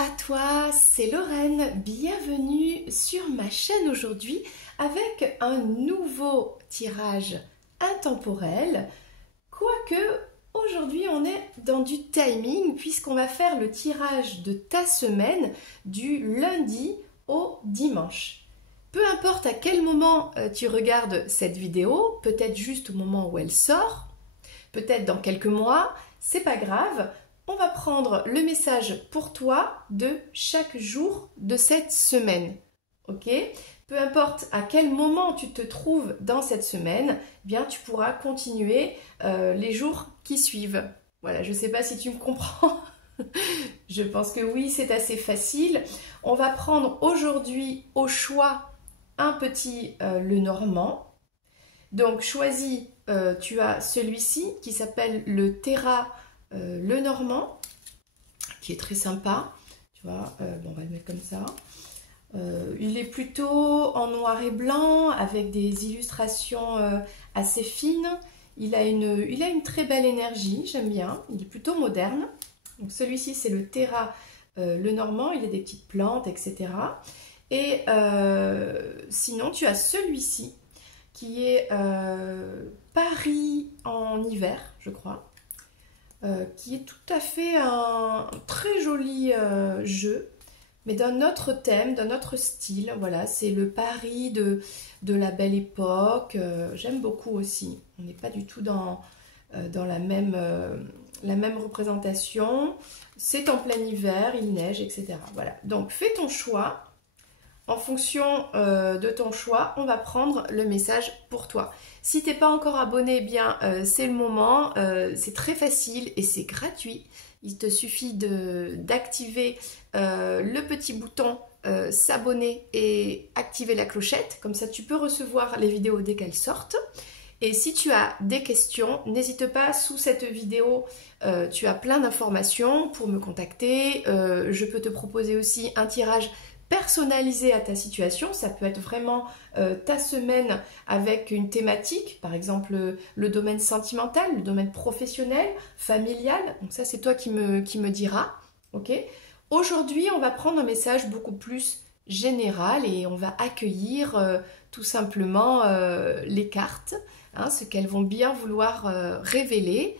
à toi, c'est Lorraine, bienvenue sur ma chaîne aujourd'hui avec un nouveau tirage intemporel, quoique aujourd'hui on est dans du timing puisqu'on va faire le tirage de ta semaine du lundi au dimanche. Peu importe à quel moment tu regardes cette vidéo, peut-être juste au moment où elle sort, peut-être dans quelques mois, c'est pas grave. On va prendre le message pour toi de chaque jour de cette semaine. Ok? Peu importe à quel moment tu te trouves dans cette semaine, eh bien tu pourras continuer les jours qui suivent. Voilà, je ne sais pas si tu me comprends. Je pense que oui, c'est assez facile. On va prendre aujourd'hui au choix un petit Lenormand. Donc choisis, tu as celui-ci qui s'appelle le Terra Lenormand, qui est très sympa, tu vois, bon, on va le mettre comme ça. Il est plutôt en noir et blanc avec des illustrations assez fines. Il a une très belle énergie, j'aime bien. Il est plutôt moderne. Donc celui-ci c'est le Terra Lenormand, il a des petites plantes, etc. Et sinon tu as celui-ci qui est Paris en hiver, je crois. Qui est tout à fait un très joli jeu, mais d'un autre thème, d'un autre style. Voilà, c'est le Paris de la belle époque. J'aime beaucoup aussi. On n'est pas du tout dans la même représentation. C'est en plein hiver, il neige, etc. Voilà, donc fais ton choix. En fonction de ton choix, on va prendre le message pour toi. Si tu n'es pas encore abonné, eh bien c'est le moment. C'est très facile et c'est gratuit. Il te suffit d'activer le petit bouton s'abonner et activer la clochette. Comme ça, tu peux recevoir les vidéos dès qu'elles sortent. Et si tu as des questions, n'hésite pas, sous cette vidéo, tu as plein d'informations pour me contacter. Je peux te proposer aussi un tirage personnalisé à ta situation. Ça peut être vraiment ta semaine avec une thématique, par exemple le domaine sentimental, le domaine professionnel, familial. Donc ça, c'est toi qui me diras. Ok. Aujourd'hui, on va prendre un message beaucoup plus général et on va accueillir tout simplement les cartes, hein, ce qu'elles vont bien vouloir révéler.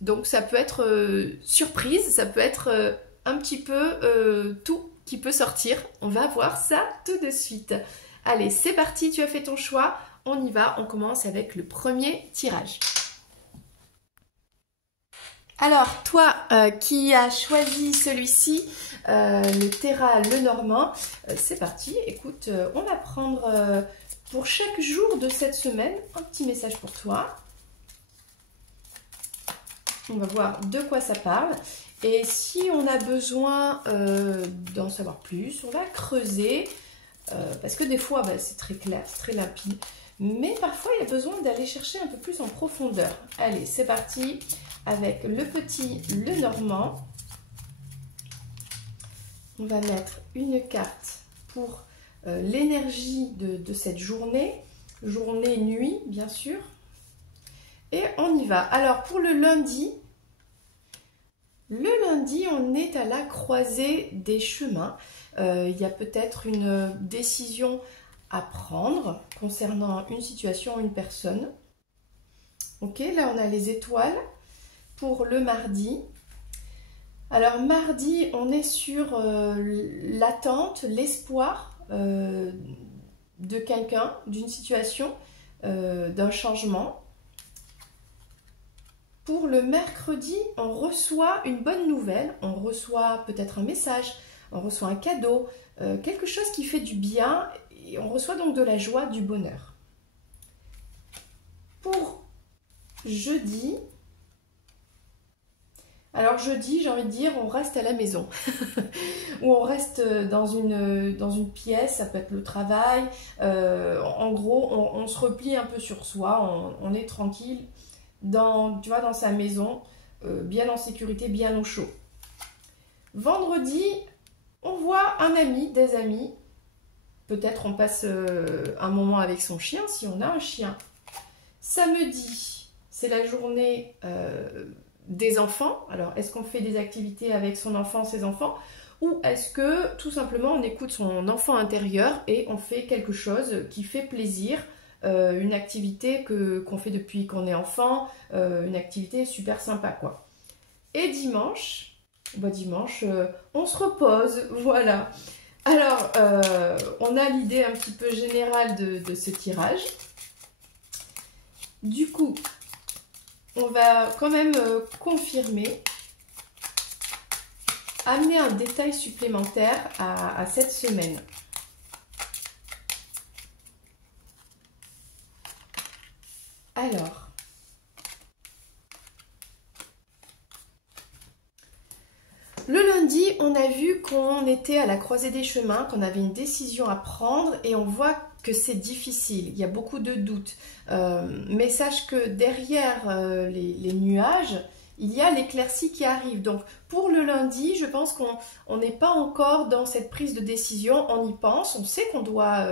Donc ça peut être surprise, ça peut être un petit peu tout qui peut sortir. On va voir ça tout de suite. Allez, c'est parti, tu as fait ton choix. On y va, on commence avec le premier tirage. Alors, toi qui as choisi celui-ci, le Terra Lenormand, c'est parti. Écoute, on va prendre pour chaque jour de cette semaine un petit message pour toi. On va voir de quoi ça parle. Et si on a besoin d'en savoir plus, on va creuser. Parce que des fois, c'est très clair, c'est très limpide. Mais parfois, il y a besoin d'aller chercher un peu plus en profondeur. Allez, c'est parti avec le petit Lenormand. On va mettre une carte pour l'énergie de cette journée. Journée-nuit, bien sûr. Et on y va. Alors, pour le lundi, on est à la croisée des chemins. Il y a peut-être une décision à prendre concernant une situation, une personne. Ok, là on a les étoiles pour le mardi. Alors mardi, on est sur l'attente, l'espoir de quelqu'un, d'une situation, d'un changement. Pour le mercredi, on reçoit une bonne nouvelle, on reçoit peut-être un message, on reçoit un cadeau, quelque chose qui fait du bien et on reçoit donc de la joie, du bonheur. Pour jeudi, alors jeudi, j'ai envie de dire, on reste à la maison ou on reste dans une pièce, ça peut être le travail. En gros, on se replie un peu sur soi, on est tranquille. Tu vois, dans sa maison, bien en sécurité, bien au chaud. Vendredi, on voit un ami, des amis. Peut-être on passe un moment avec son chien, si on a un chien. Samedi, c'est la journée des enfants. Alors, est-ce qu'on fait des activités avec son enfant, ses enfants? ou est-ce que tout simplement on écoute son enfant intérieur et on fait quelque chose qui fait plaisir, une activité qu'on fait depuis qu'on est enfant, une activité super sympa quoi. Et dimanche, on se repose, voilà. Alors, on a l'idée un petit peu générale de ce tirage. Du coup, on va quand même confirmer, amener un détail supplémentaire à cette semaine. Alors, le lundi, on a vu qu'on était à la croisée des chemins, qu'on avait une décision à prendre et on voit que c'est difficile, il y a beaucoup de doutes. Mais sache que derrière les nuages, il y a l'éclaircie qui arrive. Donc pour le lundi, je pense qu'on n'est pas encore dans cette prise de décision, on y pense, on sait qu'on doit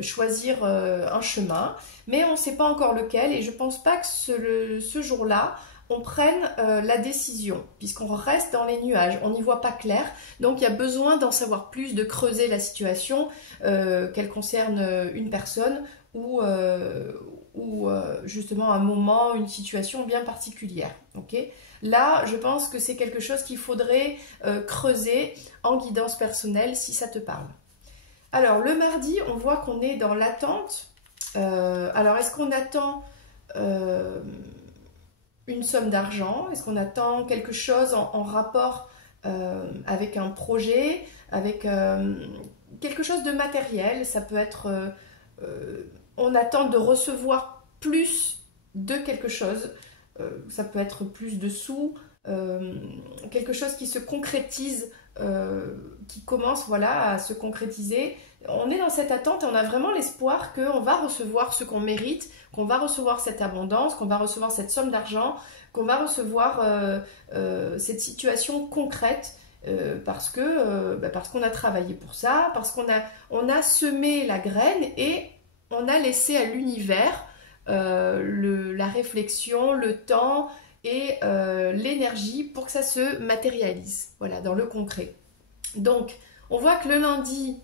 choisir un chemin, mais on ne sait pas encore lequel et je ne pense pas que ce jour-là, on prenne la décision, puisqu'on reste dans les nuages, on n'y voit pas clair, donc il y a besoin d'en savoir plus, de creuser la situation, qu'elle concerne une personne ou justement un moment, une situation bien particulière. Okay, là, je pense que c'est quelque chose qu'il faudrait creuser en guidance personnelle si ça te parle. Alors, le mardi, on voit qu'on est dans l'attente. Alors, est-ce qu'on attend une somme d'argent? Est-ce qu'on attend quelque chose en rapport avec un projet, avec quelque chose de matériel? Ça peut être, on attend de recevoir plus de quelque chose, ça peut être plus de sous, quelque chose qui se concrétise, qui commence voilà, à se concrétiser. On est dans cette attente et on a vraiment l'espoir qu'on va recevoir ce qu'on mérite, qu'on va recevoir cette abondance, qu'on va recevoir cette somme d'argent, qu'on va recevoir cette situation concrète parce qu'on a travaillé pour ça, parce qu'on a semé la graine et on a laissé à l'univers la réflexion, le temps et l'énergie pour que ça se matérialise, voilà, dans le concret. Donc, on voit que le lundi,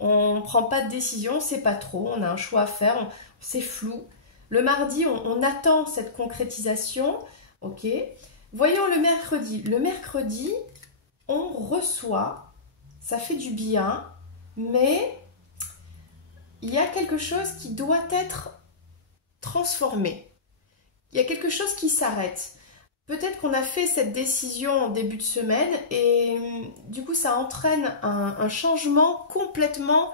on ne prend pas de décision, c'est pas trop, on a un choix à faire, c'est flou. Le mardi, on attend cette concrétisation, ok. Voyons le mercredi. Le mercredi, on reçoit, ça fait du bien, mais il y a quelque chose qui doit être transformé. Il y a quelque chose qui s'arrête. Peut-être qu'on a fait cette décision en début de semaine et du coup ça entraîne un changement complètement,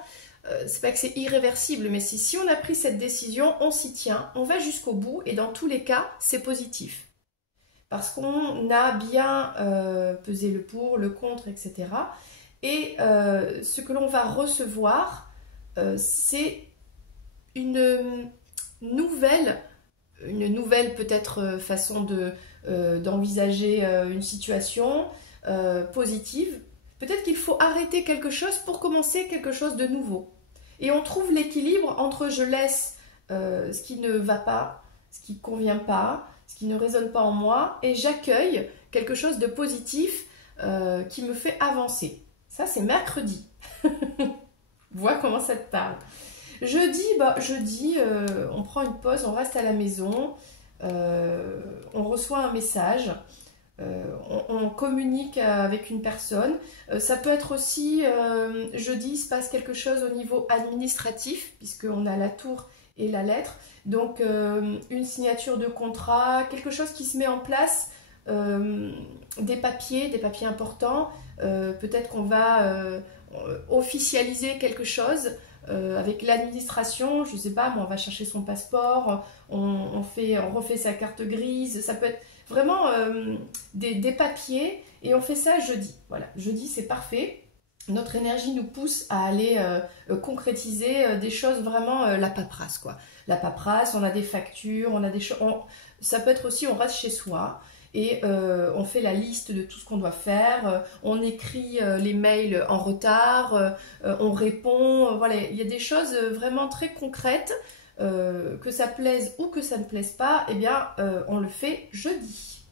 c'est pas que c'est irréversible, mais si on a pris cette décision, on s'y tient, on va jusqu'au bout et dans tous les cas c'est positif. Parce qu'on a bien pesé le pour, le contre, etc. Et ce que l'on va recevoir, c'est une nouvelle peut-être façon d'envisager une situation positive. Peut-être qu'il faut arrêter quelque chose pour commencer quelque chose de nouveau. Et on trouve l'équilibre entre je laisse ce qui ne va pas, ce qui ne convient pas, ce qui ne résonne pas en moi, et j'accueille quelque chose de positif qui me fait avancer. Ça, c'est mercredi. Vois comment ça te parle. Jeudi, on prend une pause, on reste à la maison, on reçoit un message, on communique avec une personne. Ça peut être aussi, jeudi, il se passe quelque chose au niveau administratif, puisqu'on a la tour et la lettre. Donc, une signature de contrat, quelque chose qui se met en place, des papiers importants. Peut-être qu'on va officialiser quelque chose. Avec l'administration, je sais pas, on va chercher son passeport, on refait sa carte grise, ça peut être vraiment des papiers et on fait ça jeudi. Voilà, jeudi c'est parfait. Notre énergie nous pousse à aller concrétiser des choses vraiment la paperasse quoi. La paperasse, on a des factures, on a des choses. Ça peut être aussi on reste chez soi. Et on fait la liste de tout ce qu'on doit faire, on écrit les mails en retard, on répond, voilà, il y a des choses vraiment très concrètes, que ça plaise ou que ça ne plaise pas, eh bien on le fait jeudi.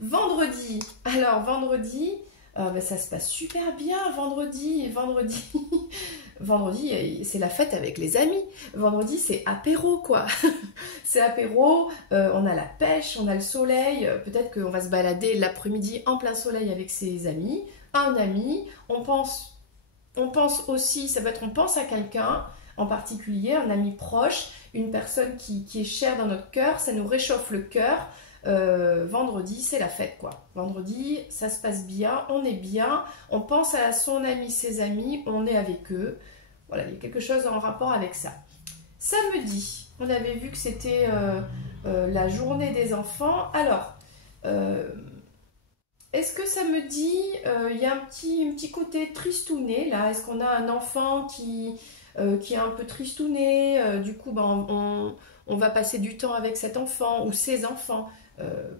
Vendredi, alors vendredi, Ben, ça se passe super bien vendredi. Vendredi, c'est la fête avec les amis. Vendredi, c'est apéro, quoi. C'est apéro, on a la pêche, on a le soleil. Peut-être qu'on va se balader l'après-midi en plein soleil avec ses amis. Un ami, on pense aussi, ça peut être on pense à quelqu'un en particulier, un ami proche, une personne qui est chère dans notre cœur, ça nous réchauffe le cœur. Vendredi, c'est la fête, quoi. Vendredi, ça se passe bien, on est bien, on pense à son ami, ses amis, on est avec eux. Voilà, il y a quelque chose en rapport avec ça. Samedi, on avait vu que c'était la journée des enfants. Alors, est-ce que samedi, il y a un petit côté tristouné, là? Est-ce qu'on a un enfant qui est un peu tristouné? Du coup, ben, on va passer du temps avec cet enfant ou ses enfants.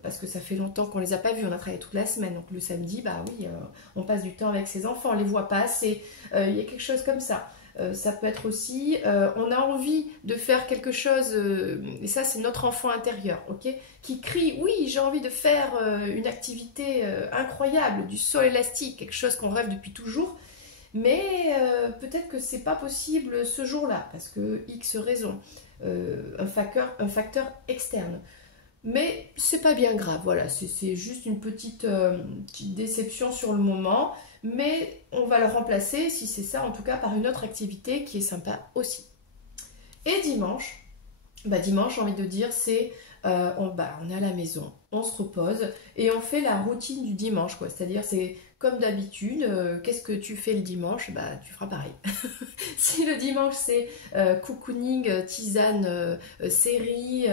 Parce que ça fait longtemps qu'on les a pas vus, on a travaillé toute la semaine, donc le samedi, bah oui, on passe du temps avec ses enfants, on les voit pas assez, il y a quelque chose comme ça. Ça peut être aussi, on a envie de faire quelque chose, et ça c'est notre enfant intérieur, ok, qui crie, oui, j'ai envie de faire une activité incroyable, du saut élastique, quelque chose qu'on rêve depuis toujours, mais peut-être que c'est pas possible ce jour-là, parce que X raison, un facteur externe. Mais c'est pas bien grave, voilà, c'est juste une petite déception sur le moment, mais on va le remplacer, si c'est ça en tout cas, par une autre activité qui est sympa aussi. Et dimanche, dimanche j'ai envie de dire, c'est on est à la maison, on se repose et on fait la routine du dimanche, quoi. C'est-à-dire c'est comme d'habitude, qu'est-ce que tu fais le dimanche? Bah tu feras pareil. Si le dimanche c'est cocooning, tisane, série,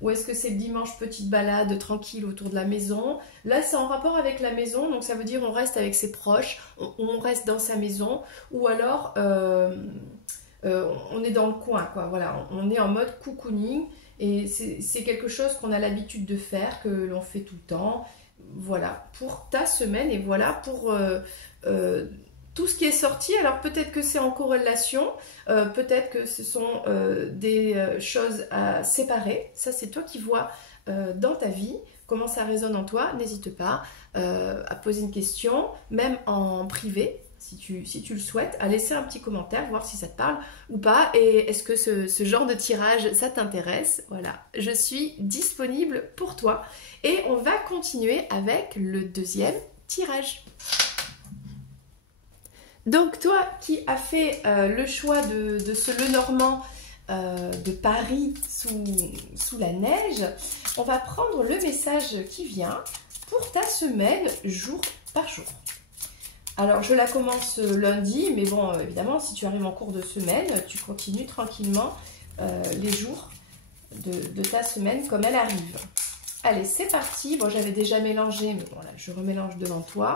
ou est-ce que c'est le dimanche petite balade tranquille autour de la maison? Là c'est en rapport avec la maison, donc ça veut dire on reste avec ses proches, on reste dans sa maison, ou alors on est dans le coin, quoi. Voilà, on est en mode cocooning. Et c'est quelque chose qu'on a l'habitude de faire, que l'on fait tout le temps. Voilà, pour ta semaine et voilà pour tout ce qui est sorti. Alors peut-être que c'est en corrélation, peut-être que ce sont des choses à séparer. Ça, c'est toi qui vois dans ta vie comment ça résonne en toi. N'hésite pas à poser une question, même en privé. Si tu le souhaites, à laisser un petit commentaire, voir si ça te parle ou pas. Et est-ce que ce genre de tirage, ça t'intéresse? Voilà, je suis disponible pour toi. Et on va continuer avec le deuxième tirage. Donc toi qui as fait le choix de ce Lenormand de Paris sous la neige, on va prendre le message qui vient pour ta semaine jour par jour. Alors, je la commence lundi, mais bon, évidemment, si tu arrives en cours de semaine, tu continues tranquillement les jours de ta semaine comme elle arrive. Allez, c'est parti. Bon, j'avais déjà mélangé, mais bon, là, je remélange devant toi.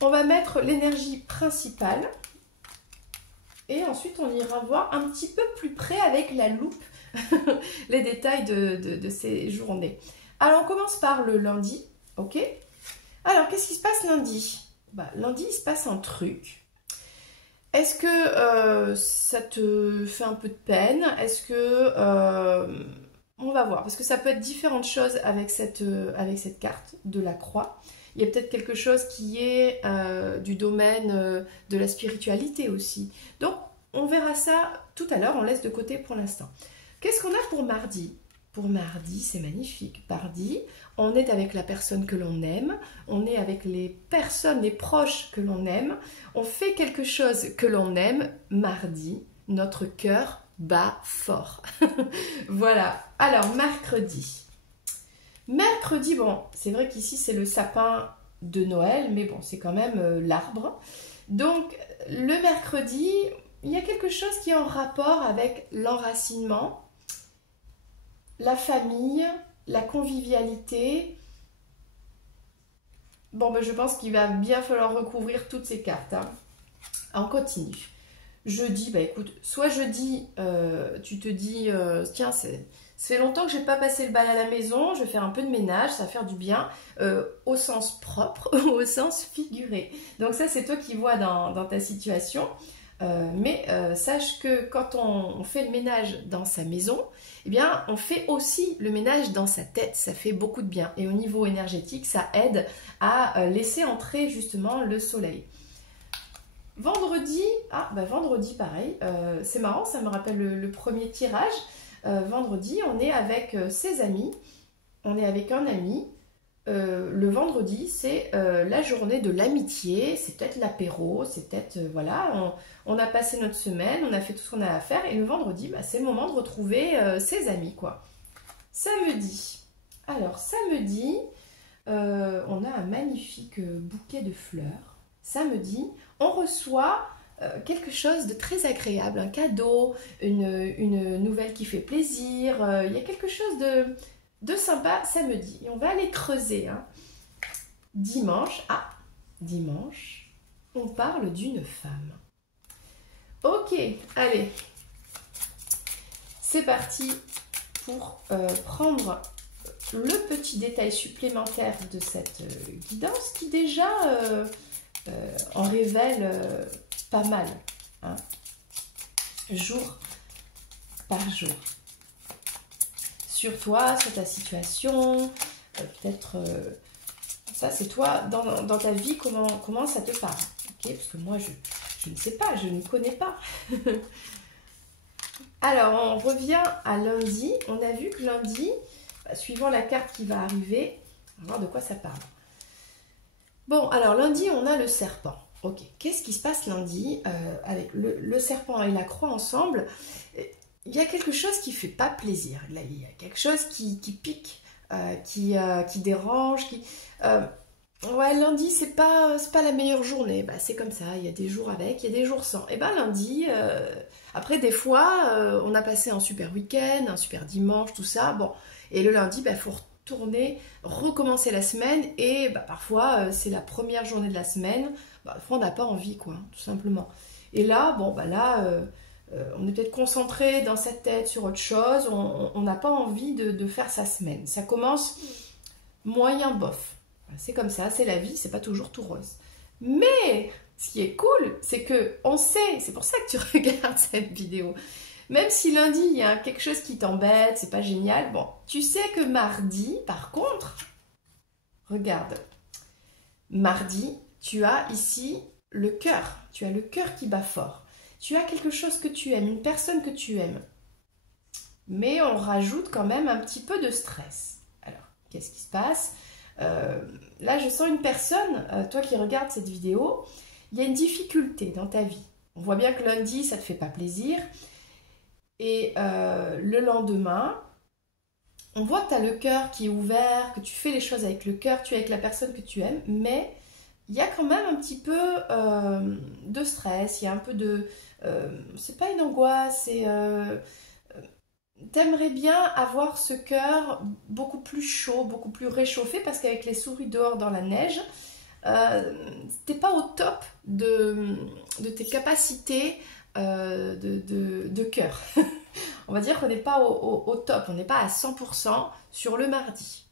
On va mettre l'énergie principale. Et ensuite, on ira voir un petit peu plus près avec la loupe les détails de ces journées. Alors, on commence par le lundi, ok? Alors, qu'est-ce qui se passe lundi? Lundi, il se passe un truc. Est-ce que ça te fait un peu de peine? Est-ce que... on va voir, parce que ça peut être différentes choses avec cette carte de la croix. Il y a peut-être quelque chose qui est du domaine de la spiritualité aussi. Donc, on verra ça tout à l'heure, on laisse de côté pour l'instant. Qu'est-ce qu'on a pour mardi? Pour mardi, c'est magnifique. Mardi, on est avec la personne que l'on aime, on est avec les personnes, les proches que l'on aime, on fait quelque chose que l'on aime. Mardi, notre cœur bat fort. Voilà. Alors, mercredi. Mercredi, bon, c'est vrai qu'ici, c'est le sapin de Noël, mais bon, c'est quand même l'arbre. Donc, le mercredi, il y a quelque chose qui est en rapport avec l'enracinement, la famille, la convivialité. Bon, je pense qu'il va bien falloir recouvrir toutes ces cartes. Hein. On continue. Jeudi, écoute, soit jeudi, tu te dis, tiens, ça fait longtemps que je n'ai pas passé le bal à la maison, je vais faire un peu de ménage, ça va faire du bien, au sens propre, au sens figuré. Donc ça, c'est toi qui vois dans ta situation. Sache que quand on fait le ménage dans sa maison, eh bien, on fait aussi le ménage dans sa tête. Ça fait beaucoup de bien. Et au niveau énergétique, ça aide à laisser entrer justement le soleil. Vendredi, vendredi pareil, c'est marrant, ça me rappelle le premier tirage. Vendredi, on est avec ses amis, on est avec un ami. Le vendredi, c'est la journée de l'amitié, c'est peut-être l'apéro, c'est peut-être, voilà, on a passé notre semaine, on a fait tout ce qu'on a à faire, et le vendredi, c'est le moment de retrouver ses amis, quoi. Samedi, alors samedi, on a un magnifique bouquet de fleurs. Samedi, on reçoit quelque chose de très agréable, un cadeau, une nouvelle qui fait plaisir, il y a quelque chose de sympa samedi. Et on va aller creuser. Hein. Dimanche, dimanche, on parle d'une femme. Ok, allez, c'est parti pour prendre le petit détail supplémentaire de cette guidance qui déjà en révèle pas mal, hein, jour par jour. Sur toi, sur ta situation, peut-être ça c'est toi dans ta vie, comment ça te parle, ok? Parce que moi je ne sais pas, je ne connais pas. Alors on revient à lundi, on a vu que lundi, suivant la carte qui va arriver, on va voir de quoi ça parle. Bon, alors lundi on a le serpent, ok, qu'est-ce qui se passe lundi avec le serpent et la croix ensemble? Il y a quelque chose qui ne fait pas plaisir. Là, il y a quelque chose qui pique, qui dérange. Ouais, lundi, c'est pas la meilleure journée. C'est comme ça, il y a des jours avec, il y a des jours sans. Et lundi, après, des fois, on a passé un super week-end, un super dimanche, tout ça. Bon, et le lundi, il faut retourner, recommencer la semaine. Et parfois, c'est la première journée de la semaine. Parfois, on n'a pas envie, quoi, tout simplement. Et là, on est peut-être concentré dans sa tête sur autre chose, on n'a pas envie de faire sa semaine. Ça commence moyen bof. C'est comme ça, c'est la vie, c'est pas toujours tout rose. Mais ce qui est cool, c'est que on sait, c'est pour ça que tu regardes cette vidéo. Même si lundi, il y a quelque chose qui t'embête, c'est pas génial, bon, tu sais que mardi, par contre, regarde, mardi, tu as ici le cœur, tu as le cœur qui bat fort. Tu as quelque chose que tu aimes, une personne que tu aimes. Mais on rajoute quand même un petit peu de stress. Alors, qu'est-ce qui se passe? Là, je sens une personne, toi qui regardes cette vidéo, il y a une difficulté dans ta vie. On voit bien que lundi, ça ne te fait pas plaisir. Et le lendemain, on voit que tu as le cœur qui est ouvert, que tu fais les choses avec le cœur, tu es avec la personne que tu aimes, mais il y a quand même un petit peu de stress, il y a un peu de... c'est pas une angoisse, c'est... T'aimerais bien avoir ce cœur beaucoup plus chaud, beaucoup plus réchauffé, parce qu'avec les souris dehors dans la neige, t'es pas au top de tes capacités de cœur. On va dire qu'on n'est pas au top, on n'est pas à 100% sur le mardi.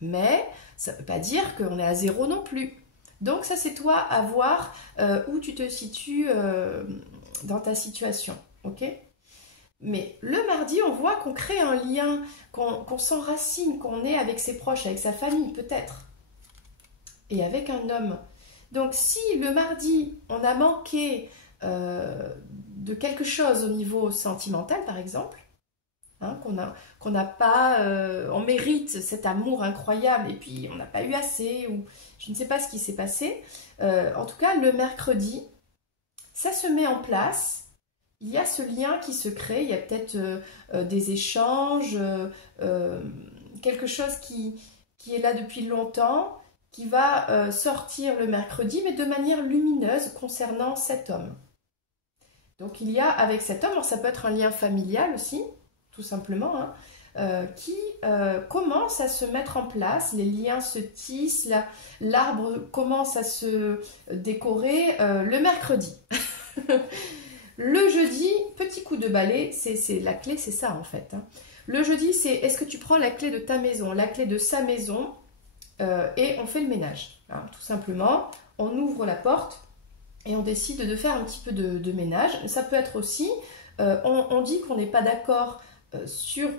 Mais ça ne veut pas dire qu'on est à zéro non plus. Donc ça c'est toi à voir où tu te situes dans ta situation, ok? Mais le mardi, on voit qu'on crée un lien, qu'on s'enracine, qu'on est avec ses proches, avec sa famille peut-être, et avec un homme. Donc si le mardi, on a manqué de quelque chose au niveau sentimental par exemple, hein, qu'on n'a pas, on mérite cet amour incroyable et puis on n'a pas eu assez, ou je ne sais pas ce qui s'est passé. En tout cas, le mercredi, ça se met en place. Il y a ce lien qui se crée, il y a peut-être des échanges, quelque chose qui est là depuis longtemps, qui va sortir le mercredi, mais de manière lumineuse concernant cet homme. Donc il y a avec cet homme, alors ça peut être un lien familial aussi, tout simplement, hein, qui commence à se mettre en place, les liens se tissent, l'arbre commence à se décorer le mercredi. Le jeudi, petit coup de balai, c'est la clé, c'est ça en fait. Hein. Le jeudi, c'est est-ce que tu prends la clé de ta maison, la clé de sa maison, et on fait le ménage. Hein, tout simplement, on ouvre la porte et on décide de faire un petit peu de ménage. Ça peut être aussi, on dit qu'on n'est pas d'accord sur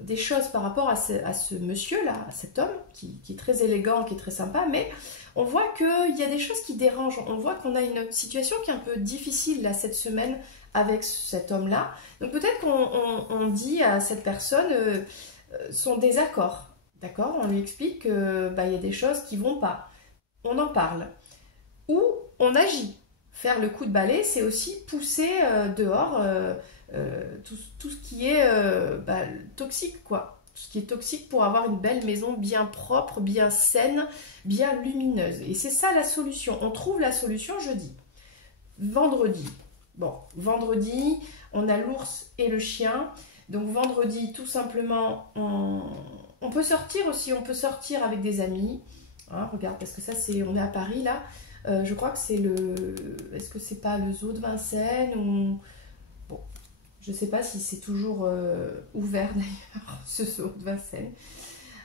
des choses par rapport à ce monsieur-là, à cet homme qui est très élégant, qui est très sympa, mais on voit qu'il y a des choses qui dérangent. On voit qu'on a une situation qui est un peu difficile là, cette semaine avec cet homme-là. Donc peut-être qu'on dit à cette personne son désaccord. D'accord? On lui explique qu'il y a des choses qui ne vont pas. On en parle. Ou on agit. Faire le coup de balai, c'est aussi pousser dehors tout ce qui est toxique, quoi. Tout ce qui est toxique pour avoir une belle maison bien propre, bien saine, bien lumineuse. Et c'est ça la solution. On trouve la solution jeudi. Vendredi. Bon, vendredi, on a l'ours et le chien. Donc vendredi, tout simplement, on peut sortir aussi. On peut sortir avec des amis. Hein, regarde, parce que ça, on est à Paris, là. Je crois que c'est est-ce que c'est pas le zoo de Vincennes ou... Bon, je sais pas si c'est toujours ouvert d'ailleurs, ce zoo de Vincennes.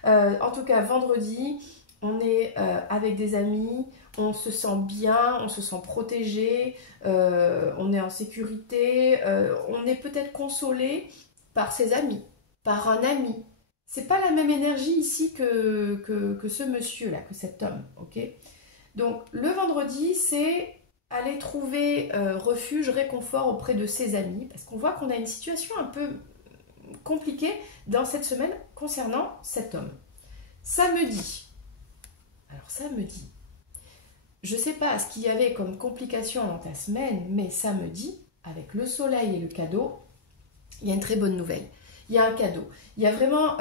En tout cas, vendredi, on est avec des amis, on se sent bien, on se sent protégé, on est en sécurité, on est peut-être consolé par ses amis, par un ami. C'est pas la même énergie ici que ce monsieur-là, que cet homme, ok ? Donc, le vendredi, c'est aller trouver refuge, réconfort auprès de ses amis, parce qu'on voit qu'on a une situation un peu compliquée dans cette semaine concernant cet homme. Samedi. Alors, samedi, je ne sais pas ce qu'il y avait comme complication dans ta semaine, mais samedi, avec le soleil et le cadeau, il y a une très bonne nouvelle. Il y a un cadeau. Il y a vraiment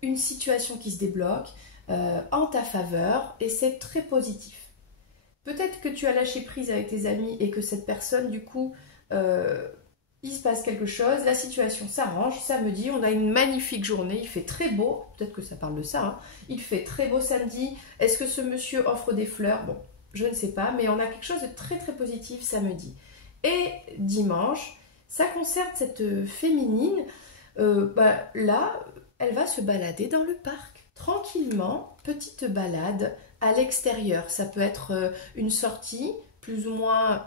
une situation qui se débloque, en ta faveur et c'est très positif. Peut-être que tu as lâché prise avec tes amis et que cette personne, du coup, il se passe quelque chose, la situation s'arrange. Samedi, on a une magnifique journée, il fait très beau, peut-être que ça parle de ça, hein. Il fait très beau samedi. Est-ce que ce monsieur offre des fleurs? Bon, je ne sais pas, mais on a quelque chose de très très positif samedi. Et dimanche, ça concerne cette féminine, là, elle va se balader dans le parc. Tranquillement, petite balade à l'extérieur. Ça peut être une sortie plus ou moins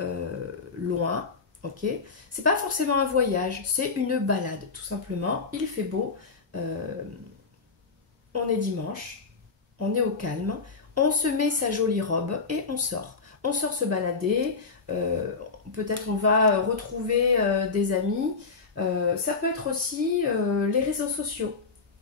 loin, ok? C'est pas forcément un voyage, c'est une balade, tout simplement. Il fait beau, on est dimanche, on est au calme, on se met sa jolie robe et on sort. On sort se balader, peut-être on va retrouver des amis. Ça peut être aussi les réseaux sociaux.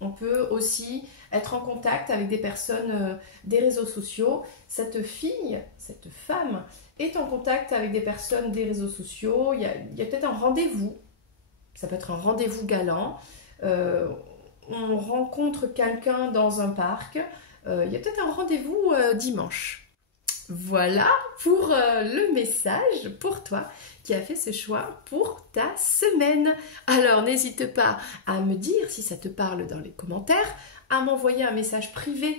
On peut aussi être en contact avec des personnes des réseaux sociaux. Cette fille, cette femme est en contact avec des personnes des réseaux sociaux. Il y a peut-être un rendez-vous. Ça peut être un rendez-vous galant. On rencontre quelqu'un dans un parc. Il y a peut-être un rendez-vous dimanche. Voilà pour le message pour toi qui a fait ce choix pour ta semaine. Alors n'hésite pas à me dire si ça te parle dans les commentaires, à m'envoyer un message privé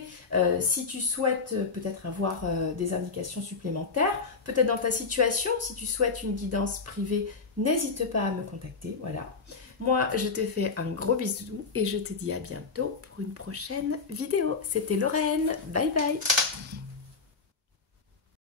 si tu souhaites peut-être avoir des indications supplémentaires, peut-être dans ta situation, si tu souhaites une guidance privée, n'hésite pas à me contacter, voilà. Moi, je te fais un gros bisou et je te dis à bientôt pour une prochaine vidéo. C'était Lorraine, bye bye.